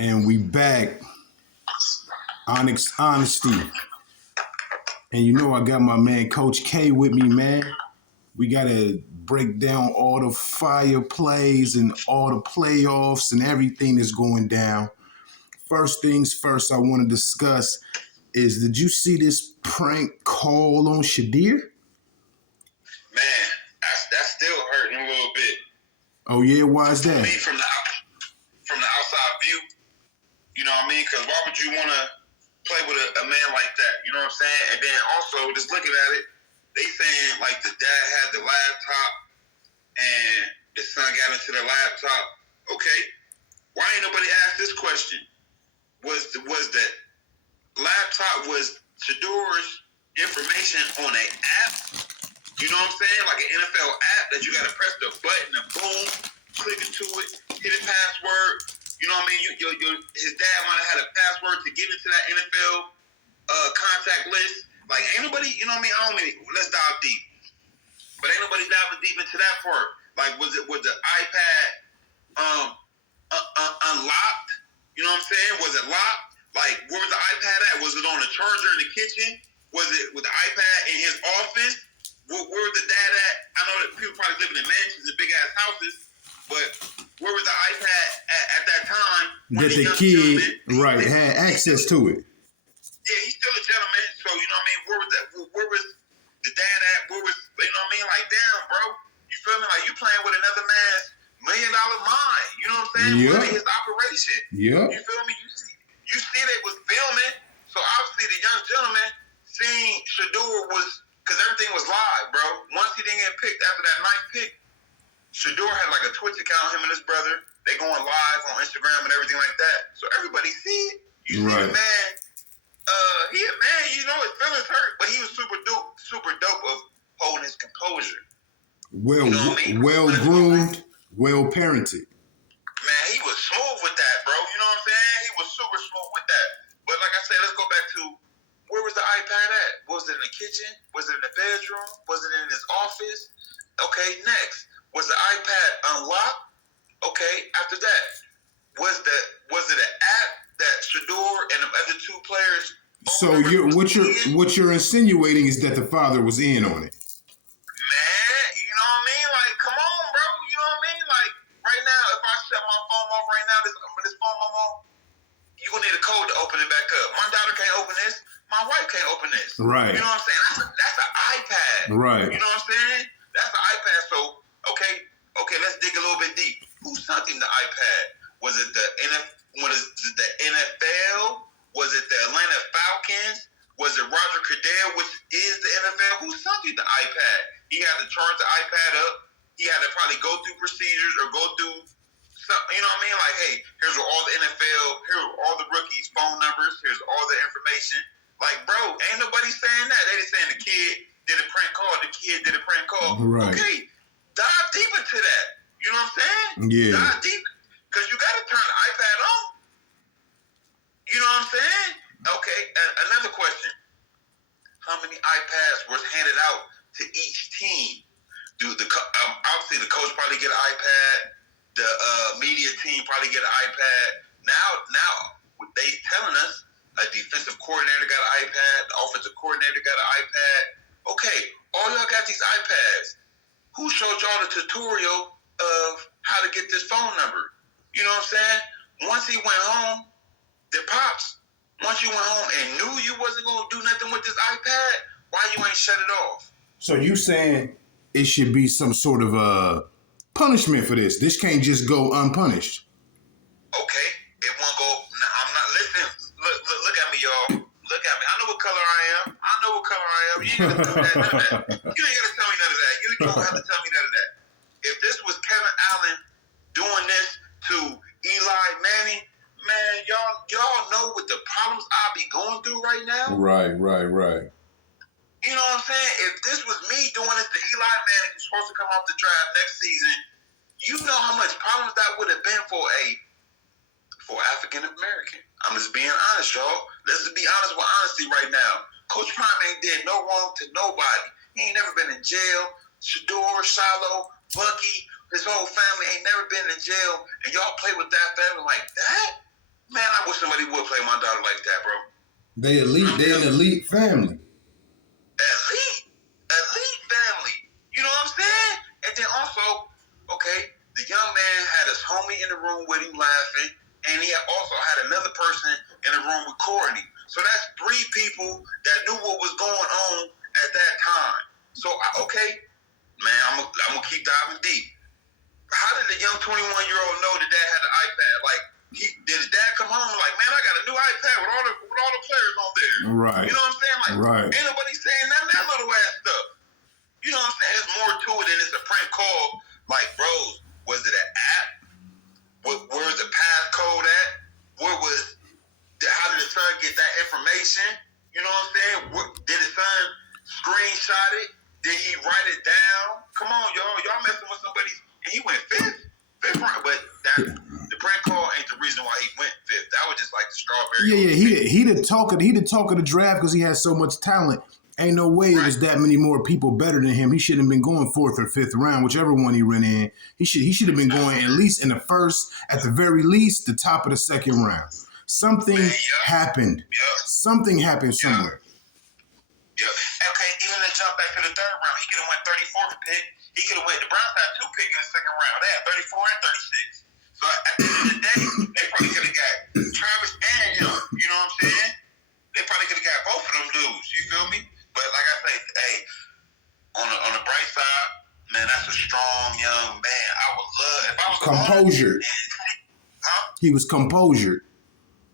And we back. Onyx Honesty. And you know I got my man Coach K with me, man. We gotta break down all the fire plays and all the playoffs and everything that's going down. First things first, I want to discuss is did you see this prank call on Shadir? Man, that's still hurting a little bit. Oh yeah, why is that? Me from the outside view, you know what I mean? Because why would you want to play with a man like that? You know what I'm saying? And then also, just looking at it, they saying like the dad had the laptop and the son got into the laptop. Okay, why ain't nobody asked this question? Was the laptop was Shador's information on an app? You know what I'm saying? Like an NFL app that you got to press the button and boom, click into it, hit a password. You know what I mean? His dad might have had a password to get into that NFL contact list. Like, ain't nobody, you know what I mean? Let's dive deep. But ain't nobody diving deep into that part. Like, was the iPad unlocked? You know what I'm saying? Was it locked? Like, where was the iPad at? Was it on the charger in the kitchen? Was it with the iPad in his office? Where was the dad at? I know that people probably living in mansions and big ass houses, but where was the iPad at that time? That the kid, right, had access to it. Yeah, he's still a gentleman, so you know what I mean? Where was the dad at? Where was, you know what I mean? Like, damn, bro. You feel me? Like, you playing with another man's $1 million mine. You know what I'm saying? Yeah. Running his operation. Yeah. You feel me? You see they was filming, so obviously the young gentleman seen Shador was, because everything was live, bro. Once he didn't get picked after that ninth pick, Shador had like a Twitch account, him and his brother. They going live on Instagram and everything like that. So everybody see it. You see the man. He a man, you know, his feelings hurt, but he was super dope of holding his composure. Well, you know what I mean? Well groomed, well parented. Man, he was smooth with that, bro. You know what I'm saying? He was super smooth with that. But like I said, let's go back to, where was the iPad at? Was it in the kitchen? Was it in the bedroom? Was it in his office? Okay, next. Was the iPad unlocked? Okay, after that. Was it an app that Shador and the other two players? So what you're insinuating is that the father was in on it. Man, you know what I mean? Like, come on, bro. You know what I mean? Like, right now, if I shut my phone off right now, this phone I'm on, you're going to need a code to open it back up. My daughter can't open this. My wife can't open this. Right. You know what I'm saying? That's an iPad. Right. You know what I'm saying? That's an iPad. So, okay, let's dig a little bit deep. Who sent him the iPad? Was it the NFL? Was it the Atlanta Falcons? Was it Roger Goodell, which is the NFL? Who sent you the iPad? He had to charge the iPad up. He had to probably go through procedures or go through something, you know what I mean? Like, hey, here's all the NFL, here are all the rookies' phone numbers, here's all the information. Like, bro, ain't nobody saying that. They just saying the kid did a prank call, Right. Okay, dive deep into that. You know what I'm saying? Yeah. Dive deep. Because you got to turn the iPad on. You know what I'm saying? Okay, another question. How many iPads was handed out to each team? Obviously the coach probably get an iPad. The media team probably get an iPad. Now, they telling us a defensive coordinator got an iPad. The offensive coordinator got an iPad. Okay, all y'all got these iPads. Who showed y'all the tutorial of how to get this phone number? You know what I'm saying? Once he went home, once you went home and knew you wasn't going to do nothing with this iPad, why you ain't shut it off? So you saying it should be some sort of punishment for this? This can't just go unpunished. Okay, it won't go. I'm not listening. Look at me, y'all. Look at me. I know what color I am. You ain't got to tell me none of that. You don't have to tell me none of that. If this was Kevin Allen doing this to Eli Manning, man, y'all know what the problems I be going through right now. Right. You know what I'm saying? If this was me doing this to Eli Manning, who's supposed to come off the draft next season, you know how much problems that would have been for African American. I'm just being honest, y'all. Let's just be honest with honesty right now. Coach Prime ain't did no wrong to nobody. He ain't never been in jail. Shador, Shiloh, Bucky, his whole family ain't never been in jail, and y'all play with that family like that? Man, my daughter like that, bro. They elite. They an elite family. Elite family. You know what I'm saying? And then also, okay, the young man had his homie in the room with him laughing, and he also had another person in the room recording. So that's 3 people that knew what was going on at that time. So, okay, man, I'm gonna keep diving deep. How did the young 21-year-old know that dad had an iPad? Like, did his dad come home and like, man, I got a new iPad with all the players on there? Right. You know what I'm saying? Like, right. Ain't nobody saying none of that little ass stuff. You know what I'm saying? There's more to it than it's a prank call. Like, bros, was it an app? Where's the passcode at? How did his son get that information? You know what I'm saying? Did his son screenshot it? Did he write it down? Come on, y'all messing with somebody. And he went fifth round. But the prank call ain't the reason why he went 5th. That was just like the strawberry. Yeah. He the talk of the draft because he has so much talent. Ain't no way it was that many more people better than him. He shouldn't have been going 4th or 5th round, whichever one he ran in. He should have been going at least in the first, at the very least, the top of the 2nd round. Something happened. Something happened somewhere. Yeah. Okay, even to jump back to the 3rd round, he could have went 34th pick. He could have went. The Browns had 2 picks in the 2nd round. They had 34 and 36. So at the end of the day, they probably could have got Travis and him. You know what I'm saying? They probably could have got both of them dudes. You feel me? But like I say, hey, on the bright side, man, that's a strong young man. I would love if I was composure. He was composure.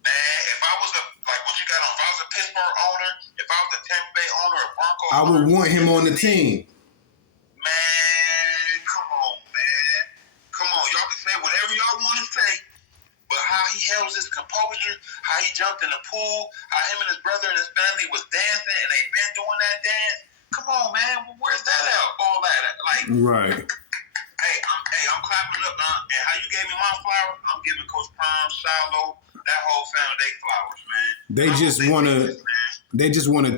Man, if I was like what you got on, if I was a Pittsburgh owner, if I was a Tampa Bay owner, a Broncos I would want him on the team. Man, come on, man. Come on. Y'all can say whatever y'all want to say, but how he handles his composure, how he jumped in the pool, how him and his brother and his family was dancing, and they've been doing that dance. Come on, man. Well, where's that out? All that. Like, right. I'm clapping up, and how you gave me my flowers, I'm giving Coach Prime, Shiloh, that whole family they flowers, man. They just want to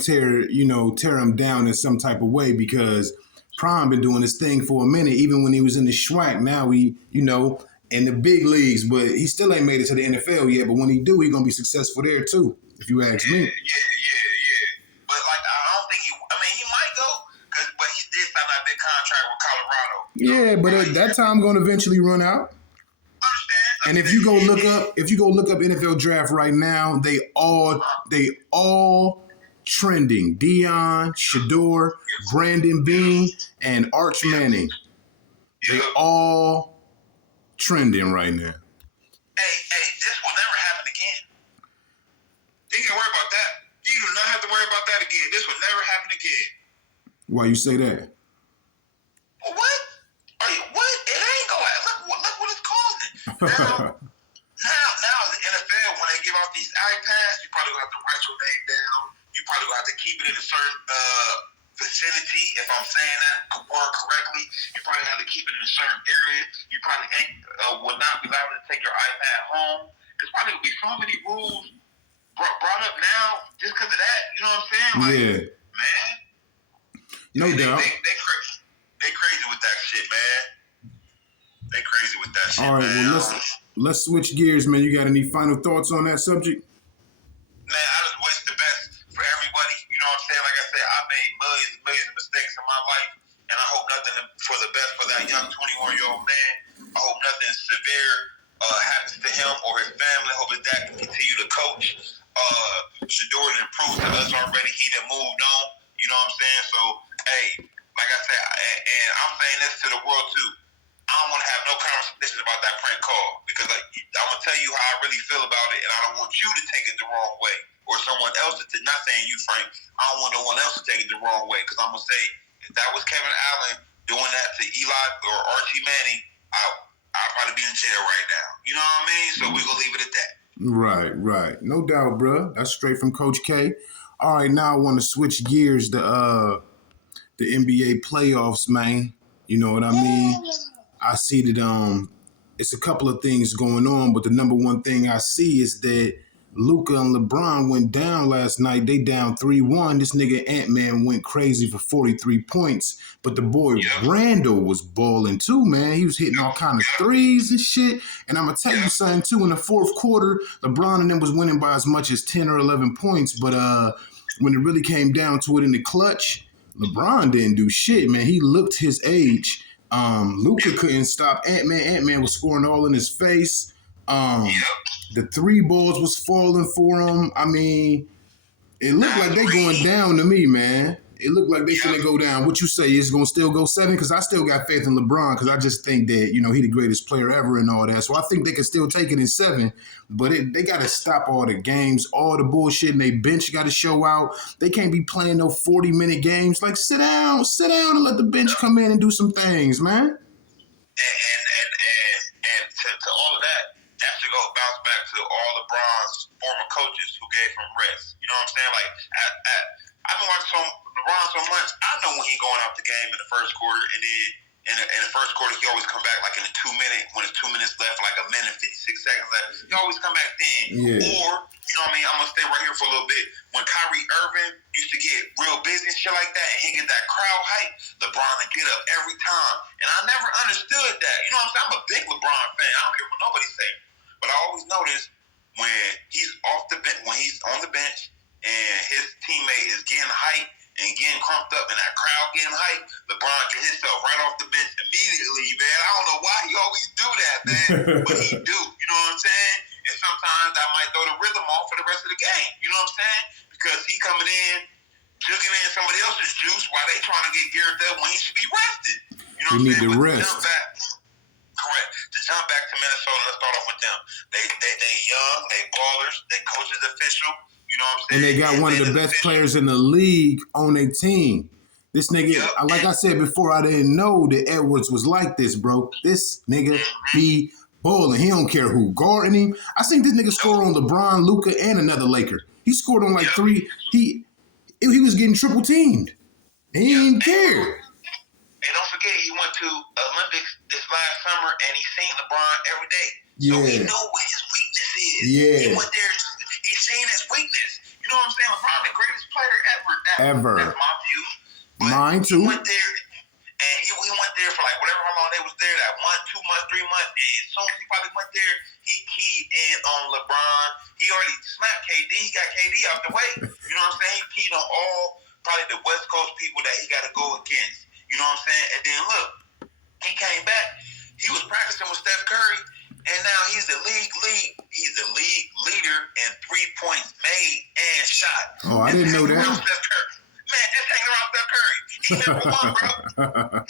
tear him down in some type of way because Prime been doing this thing for a minute, even when he was in the SWAC. Now he, in the big leagues, but he still ain't made it to the NFL yet. But when he do, he gonna be successful there too, if you ask me. Yeah. But like, I don't think he might go, but he did sign that big contract with Colorado. Yeah, but that time gonna eventually run out. And if you go look up NFL draft right now, they all trending. Deion, Shedeur, Brandon Beane, and Arch Manning. They all trending right now. Hey, this will never happen again. You can worry about that. You do not have to worry about that again. This will never happen again. Why you say that? What? What? It ain't gonna happen. Look what it's causing. Now the NFL, when they give out these iPads, you probably gonna have to write your name down. You probably gonna have to keep it in a certain vicinity, if I'm saying that word correctly. You probably have to keep it in a certain area. You probably would not be allowed to take your iPad home. There's probably gonna be so many rules brought up now just because of that. You know what I'm saying? Like, man. No doubt. They crazy with that shit, man. They crazy with that shit, all right, man. Well, let's switch gears, man. You got any final thoughts on that subject? Man, I just wish the best for everybody. You know what I'm saying? Like I said, I made millions and millions of mistakes in my life, and I hope nothing for the best for that young 21-year-old man. I hope nothing severe happens to him or his family. I hope his dad can continue to coach. Shedeur done proved to us already he done moved on. You know what I'm saying? So, hey, like I said, and I'm saying this to the world too. I don't want to have no conversations about that prank call because I'm going to tell you how I really feel about it, and I don't want you to take it the wrong way or someone else to, not saying you, Frank. I don't want no one else to take it the wrong way because I'm going to say if that was Kevin Allen doing that to Eli or Archie Manning, I'd probably be in jail right now. You know what I mean? So we're going to leave it at that. Right. No doubt, bro. That's straight from Coach K. All right, now I want to switch gears to the NBA playoffs, man. You know what I mean? I see that it's a couple of things going on, but the number one thing I see is that Luka and LeBron went down last night. They down 3-1. This nigga Ant-Man went crazy for 43 points. But the boy Randall was balling too, man. He was hitting all kind of threes and shit. And I'm going to tell you something too. In the fourth quarter, LeBron and them was winning by as much as 10 or 11 points. But when it really came down to it in the clutch, LeBron didn't do shit, man. He looked his age. Luka couldn't stop Ant-Man. Ant-Man was scoring all in his face. The three balls was falling for him. I mean, it looked like they going down to me, man. It looked like they finna go down. What you say? Is it gonna still go 7? Because I still got faith in LeBron. Because I just think that he the greatest player ever and all that. So I think they can still take it in 7. But they got to stop all the games, all the bullshit, and they bench got to show out. They can't be playing no 40-minute games. Like sit down, and let the bench come in and do some things, man. And to all of that should go bounce back to all LeBron's former coaches who gave him rest. You know what I'm saying? Like I've been watching LeBron so much. I know when he's going out the game in the first quarter, and then in the first quarter he always come back like in the 2 minute when it's 2 minutes left, like a minute 56 seconds left. He always come back then. Yeah. Or you know what I mean? I'm gonna stay right here for a little bit. When Kyrie Irving used to get real busy and shit like that, and he get that crowd hype, LeBron would get up every time. And I never understood that. You know what I'm saying? I'm a big LeBron fan. I don't care what nobody say. But I always notice when he's off the bench, when he's on the bench, and his teammate is getting hyped and getting crumped up, and that crowd getting hyped, LeBron get himself right off the bench immediately, man. I don't know why he always do that, man, but he do. You know what I'm saying? And sometimes I might throw the rhythm off for the rest of the game. You know what I'm saying? Because he coming in, jugging in somebody else's juice while they trying to get geared up when he should be rested. You know what I'm saying? Need to rest. Correct. To jump back to Minnesota, let's start off with them. They young, they ballers, they coaches official. You know what I'm saying? And they got one of the best players in the league on their team. This nigga, like I said before, I didn't know that Edwards was like this, bro. This nigga be balling. He don't care who guarding him. I seen this nigga score on LeBron, Luka, and another Laker. He scored on like 3. He was getting triple teamed. He didn't care. And don't forget, he went to Olympics this last summer, and he seen LeBron every day. So he know what his weakness is. Yeah. He went there, he's seeing his weakness. You know what I'm saying? LeBron, the greatest player ever. That's my view. But mine too. He went there, and he went there for like whatever how long they was there, that 1, 2 months, 3 months. And as soon as he probably went there, he keyed in on LeBron. He already smacked KD. He got KD out the way. You know what I'm saying? He keyed on all probably the West Coast people that he got to go against. You know what I'm saying? And then look, he came back. He was practicing with Steph Curry, and now he's the league leader in 3 points made and shot. Oh, I didn't know that. Steph Curry. Man, just hang around Steph Curry. He's number 1, bro.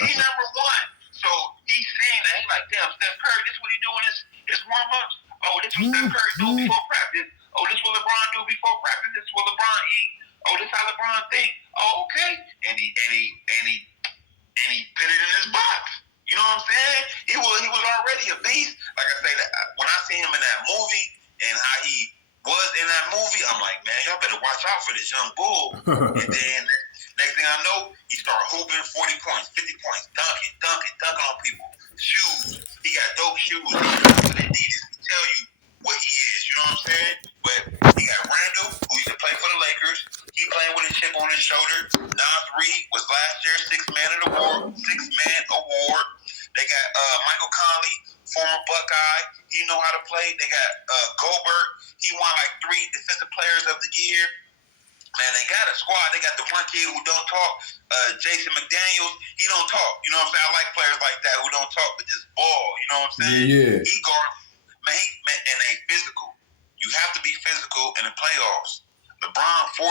He's number 1. So he's seeing that. He's like, damn, Steph Curry, this is what he doing his warm-ups. Oh, this is what Steph Curry do before practice. Oh, this is what LeBron do before practice. This is what LeBron eat. Oh, this is how LeBron think. Oh, okay. And he put it in his box. You know what I'm saying? He was already a beast. Like I say, when I see him in that movie and how he was in that movie, I'm like, man, y'all better watch out for this young bull. And then next thing I know, he started hooping 40 points, 50 points, dunking on people. Shoes. He got dope shoes. Adidas to tell you what he is. You know what I'm saying? But he got Randall, who used to play for the Lakers. He playing with a chip on his shoulder. Nas Reed was last year's six-man award. They got Michael Conley, former Buckeye. He know how to play. They got Gobert. He won like 3 defensive players of the year. Man, they got a squad. They got the one kid who don't talk, Jason McDaniels. He don't talk. You know what I'm saying? I like players like that who don't talk but just ball. You know what I'm saying? Yeah. He guard, man, and they physical. You have to be physical in the playoffs. LeBron 40.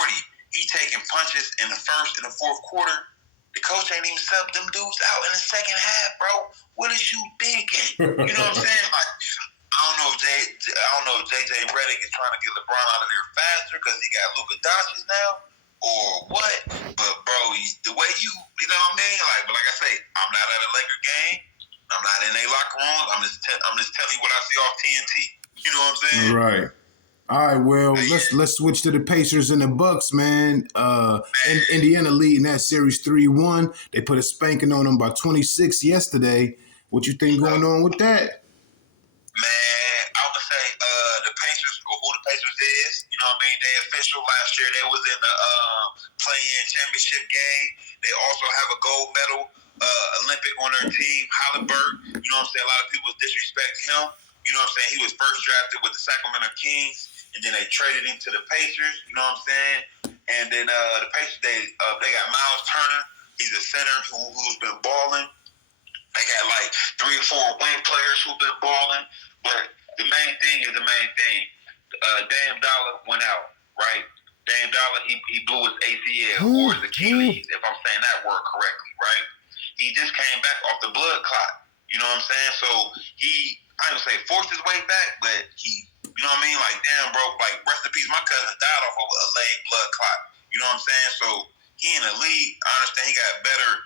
He taking punches in the first and the fourth quarter. The coach ain't even subbed them dudes out in the second half, bro. What is you thinking? You know what I'm saying? Like, I don't know if JJ Redick is trying to get LeBron out of there faster because he got Luka Doncic now, or what? But bro, the way you know what I mean? But like I say, I'm not at a Laker game. I'm not in a locker room. I'm just telling you what I see off TNT. You know what I'm saying? Right. All right, well, let's switch to the Pacers and the Bucks, man. Indiana leading that series 3-1. They put a spanking on them by 26 yesterday. What you think going on with that? Man, I would say the Pacers, or who the Pacers is. You know what I mean? They official last year. They was in the play-in championship game. They also have a gold medal Olympic on their team. Halliburton. You know what I'm saying? A lot of people disrespect him. You know what I'm saying? He was first drafted with the Sacramento Kings, and then they traded him to the Pacers. You know what I'm saying? And then the Pacers, they got Miles Turner. He's a center who's been balling. They got like 3 or 4 wing players who've been balling. But the main thing is the main thing. Dame Dollar went out, right? Dame Dollar, he blew his ACL or his Achilles, if I'm saying that word correctly, right? He just came back off the blood clot. You know what I'm saying? So he, I don't say forced his way back, but he, you know what I mean? Like, damn, bro, like, rest in peace. My cousin died off of a leg blood clot. You know what I'm saying? So he in the league, I understand he got better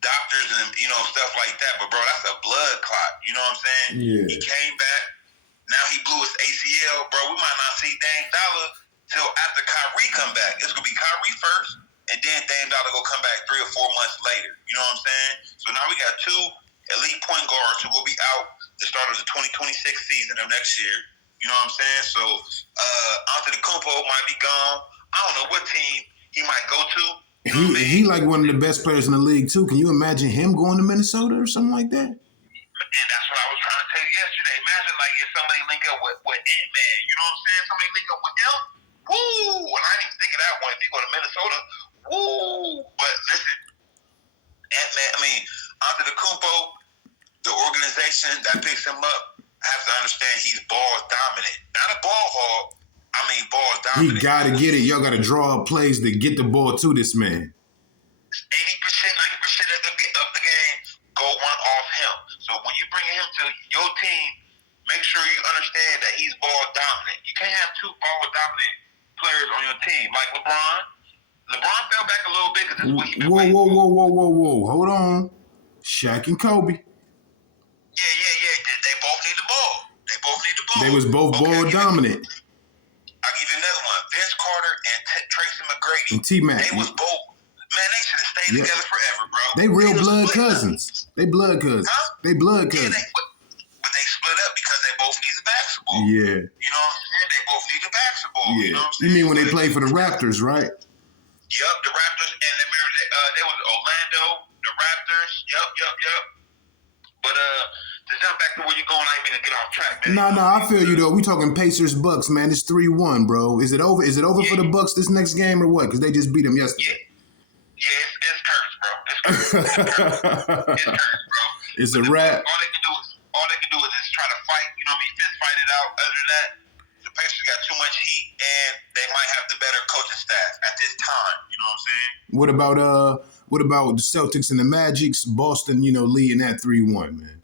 doctors and, you know, stuff like that. But, bro, that's a blood clot. You know what I'm saying? Yeah. He came back. Now he blew his ACL. Bro, we might not see Dame Dollar till after Kyrie come back. It's going to be Kyrie first, and then Dame Dollar go come back 3 or 4 months later. You know what I'm saying? So now we got 2 elite point guards who will be out the start of the 2026 season of next year. You know what I'm saying? So Antetokounmpo might be gone. I don't know what team he might go to. You know what I mean? He like one of the best players in the league too. Can you imagine him going to Minnesota or something like that? And that's what I was trying to tell you yesterday. Imagine like if somebody link up with Ant-Man. You know what I'm saying? Somebody link up with him. Woo! And I didn't even think of that one. If you go to Minnesota, woo! But listen, Ant-Man, I mean, Antetokounmpo, the organization that picks him up, have to understand he's ball dominant. Not a ball hog. I mean, ball dominant. He got to get it. Y'all got to draw up plays to get the ball to this man. 80%, 90% of the game go one off him. So when you bring him to your team, make sure you understand that he's ball dominant. You can't have 2 ball dominant players on your team. Like LeBron. LeBron fell back a little bit because this is what he's been waiting for. Whoa. Hold on. Shaq and Kobe. Yeah. They both need the ball. They was both ball dominant. I'll give you another one. Vince Carter and Tracy McGrady. And T-Mac. They was both. Man, they should have stayed together forever, bro. They real blood cousins. They blood cousins. Huh? They blood cousins. Yeah, but they split up because they both need the basketball. Yeah. You know what I'm saying? They both need the basketball. Yeah. You know what I'm You saying? mean when they played for the Raptors, right? Yup, the Raptors. And remember, they was Orlando, the Raptors. Yup. But to jump back to where you're going, I ain't mean to get off track, man. No, I feel you though. We talking Pacers Bucks, man. It's 3-1, bro. Is it over? Is it over for the Bucks this next game or what? Because they just beat them yesterday. Yeah, it's cursed, bro. It's cursed, bro. It's a wrap. All they can do is just try to fight. You know what I mean? Fist fight it out. Other than that, the Pacers got too much heat, and they might have the better coaching staff at this time. You know what I'm saying? What about the Celtics and the Magics? Boston, leading that 3-1, man.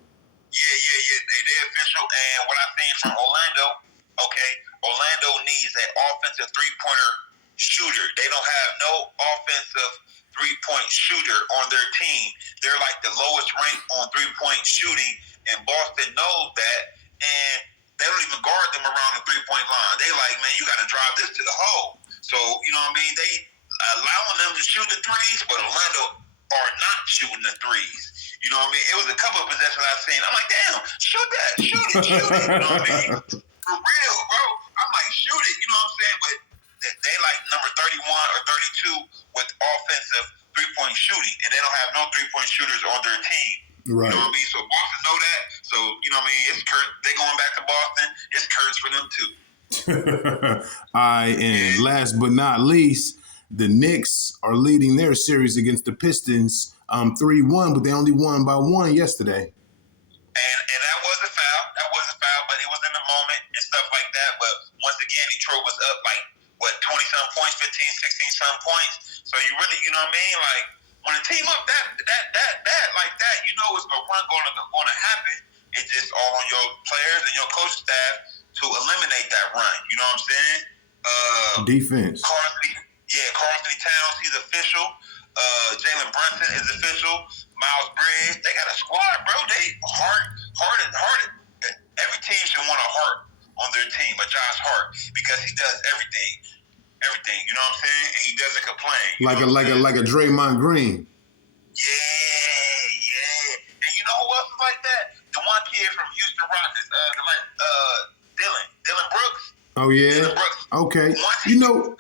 Yeah. They official. And what I seen from Orlando, okay, Orlando needs an offensive 3-pointer shooter. They don't have no offensive 3-point shooter on their team. They're like the lowest ranked on 3-point shooting, and Boston knows that, and they don't even guard them around the 3-point line. They like, man, you got to drive this to the hole. So, you know what I mean? They allowing them to shoot the threes, but Orlando are not shooting the threes. You know what I mean? It was a couple of possessions I've seen. I'm like, damn, shoot it. You know what I mean? For real, bro. I'm like, shoot it. You know what I'm saying? But they like number 31 or 32 with offensive 3-point shooting, and they don't have no 3-point shooters on their team. Right. You know what I mean? So Boston know that. So, you know what I mean? It's Kurt. They going back to Boston. It's Kurtz for them too. And last but not least, the Knicks are leading their series against the Pistons 3-1, but they only won by 1 yesterday. And that was a foul. But it was in the moment and stuff like that. But once again, Detroit was up like, 20-some points, 15, 16-some points. So you really, you know what I mean? Like, when a team up that like that, you know it's a run going to happen. It's just all on your players and your coach staff to eliminate that run. You know what I'm saying? Defense. Carlton Towns, he's official. Jalen Brunson is official. Miles Bridges, they got a squad, bro. They heart. Every team should want a heart on their team, a Josh Hart, because he does everything. You know what I'm saying? And he doesn't complain. Like a Draymond Green. Yeah. And you know who else is like that? The one kid from Houston Rockets, Dylan Brooks. Oh yeah. Okay. Once You he, know,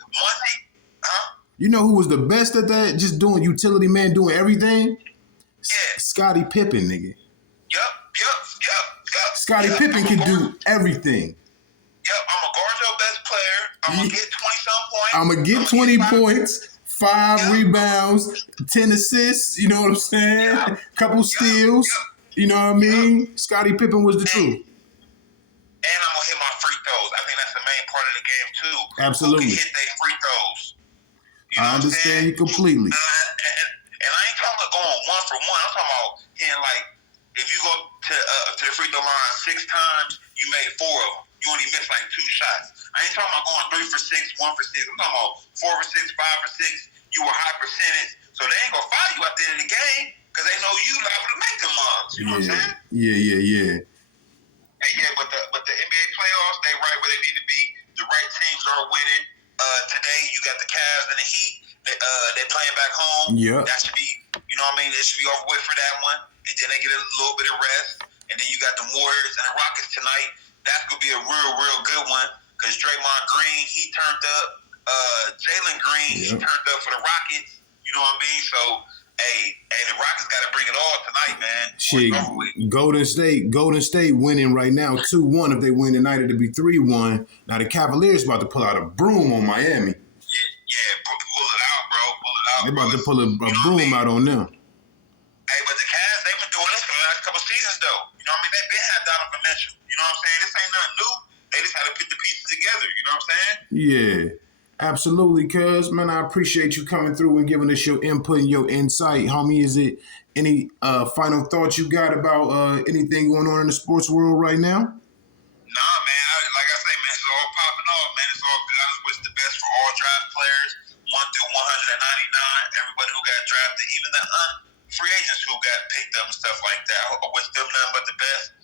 huh? you know who was the best at that? Just doing utility man, doing everything. Yeah. Scottie Pippen, nigga. Yep. Scottie Pippen can do everything. Yep, I'm gonna guard your best player. I'm gonna get 20-some points. I'm gonna get 20 points, 5 rebounds, 10 assists. You know what I'm saying? Couple steals. You know what I mean? Scottie Pippen was the truth. And I'm gonna hit my free throws. I think that's the main part of the game too. Absolutely. Who can hit their free throws? You know I understand you completely. And I ain't talking about going one for one. I'm talking about hitting like if you go to the free throw line 6 times, you made 4 of them. You only missed like 2 shots. I ain't talking about going 3 for 6, 1 for 6. I'm talking about 4 for 6, 5 for 6. You were high percentage, so they ain't gonna fire you at the end of the game because they know you liable to make them mugs. You know what I'm saying? Yeah. And but the NBA playoffs, they right where they need to be. The right teams are winning. Today you got the Cavs and the Heat. They playing back home. Yeah. That should be, you know what I mean? It should be over with for that one. And then they get a little bit of rest. And then you got the Warriors and the Rockets tonight. That's gonna be a real good one. Cause Draymond Green, he turned up. Jalen Green, he turned up for the Rockets. You know what I mean? So Hey, the Rockets got to bring it all tonight, man. Shit, Golden State winning right now 2-1. If they win tonight, it'll be 3-1. Now the Cavaliers about to pull out a broom on Miami. Yeah, pull it out, bro. Pull it out. They about to pull a broom out on them. Hey, but the Cavs, they've been doing this for the last couple seasons, though. You know what I mean? They've been had Donovan Mitchell. You know what I'm saying? This ain't nothing new. They just had to put the pieces together. You know what I'm saying? Yeah. Absolutely, cuz, man, I appreciate you coming through and giving us your input and your insight. Homie, is it any final thoughts you got about anything going on in the sports world right now? Nah, man. Like I say, man, it's all popping off, man. It's all good. I just wish the best for all draft players, 1 through 199, everybody who got drafted, even the free agents who got picked up and stuff like that. I wish them nothing but the best.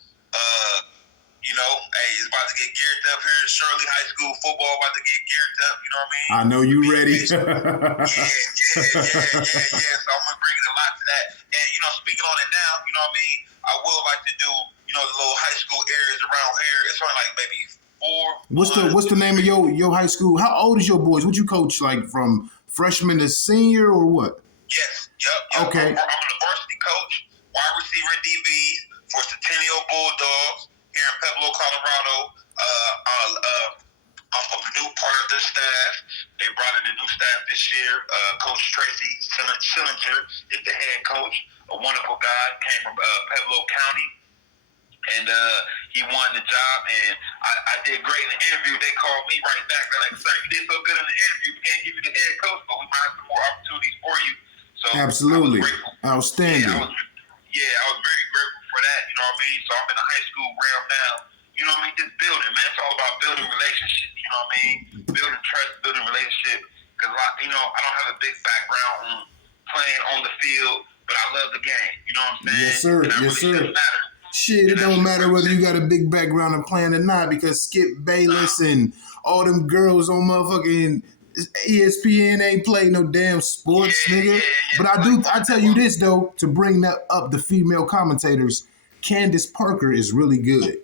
You know, hey, it's about to get geared up here. Shirley High School football about to get geared up. You know what I mean? I know you ready. Yeah. So I'm gonna bring a lot to that. And you know, speaking on it now, you know what I mean? I would like to do, you know, the little high school areas around here. It's only like maybe 4. What's the name of your high school? How old is your boys? What you coach, like from freshman to senior or what? Yes. Yep. Okay. I'm a varsity coach, wide receiver and DBs for Centennial Bulldogs here in Pueblo, Colorado. I'm a new part of their staff. They brought in a new staff this year. Coach Tracy Sillinger is the head coach, a wonderful guy, came from Pueblo County. And he won the job, and I did great in the interview. They called me right back. They're like, "Sir, you did so good in the interview. We can't give you the head coach, but we might have some more opportunities for you." So absolutely, outstanding. I was very grateful for that. You know what I mean? So I'm in the high school realm now. You know what I mean? Just building, man. It's all about building relationships. You know what I mean? Building trust, building relationship. Because you know, I don't have a big background on playing on the field, but I love the game. You know what I'm saying? Yes, sir. Yes, sir. Shit, it don't matter whether you got a big background in playing or not, because Skip Bayless and all them girls on motherfucking ESPN ain't play no damn sports, nigga. But I tell you this though, to bring that up, the female commentators, Candace Parker is really good.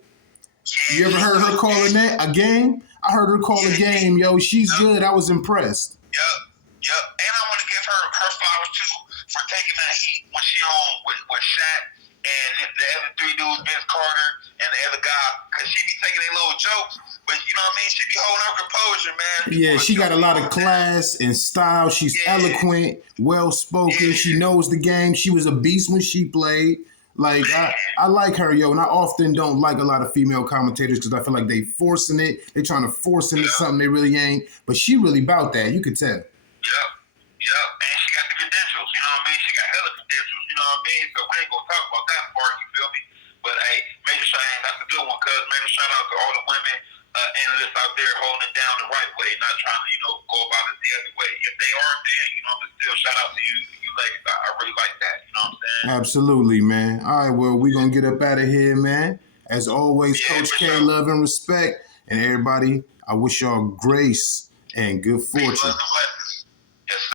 You ever heard her calling that a game? I heard her call a game, yo. She's good. I was impressed. Yep. And I want to give her flowers too for taking that heat when she on with Shaq and the other 3 dudes, Vince Carter and the other guy, because she be taking their little jokes, but you know what I mean? She be holding her composure, man. Yeah, she got a lot of class and style. She's eloquent, well-spoken. She knows the game. She was a beast when she played. Like, I like her, yo, and I often don't like a lot of female commentators because I feel like they forcing it. They trying to force into something they really ain't. But she really about that. You could tell. Yep. And she got the credentials, you know what I mean? She got hella credentials, you know what I mean? So we ain't gonna talk about that part, you feel me? But hey, Major Cheyenne, that's a good one, cuz. Major shout out to all the women analysts out there holding it down the right way, not trying to, you know, go about it the other way. If they aren't, then, you know, but still shout out to you ladies. I really like that, you know what I'm saying? Absolutely, man. All right, well, we're gonna get up out of here, man. As always, Coach K, love and respect. And everybody, I wish y'all grace and good fortune.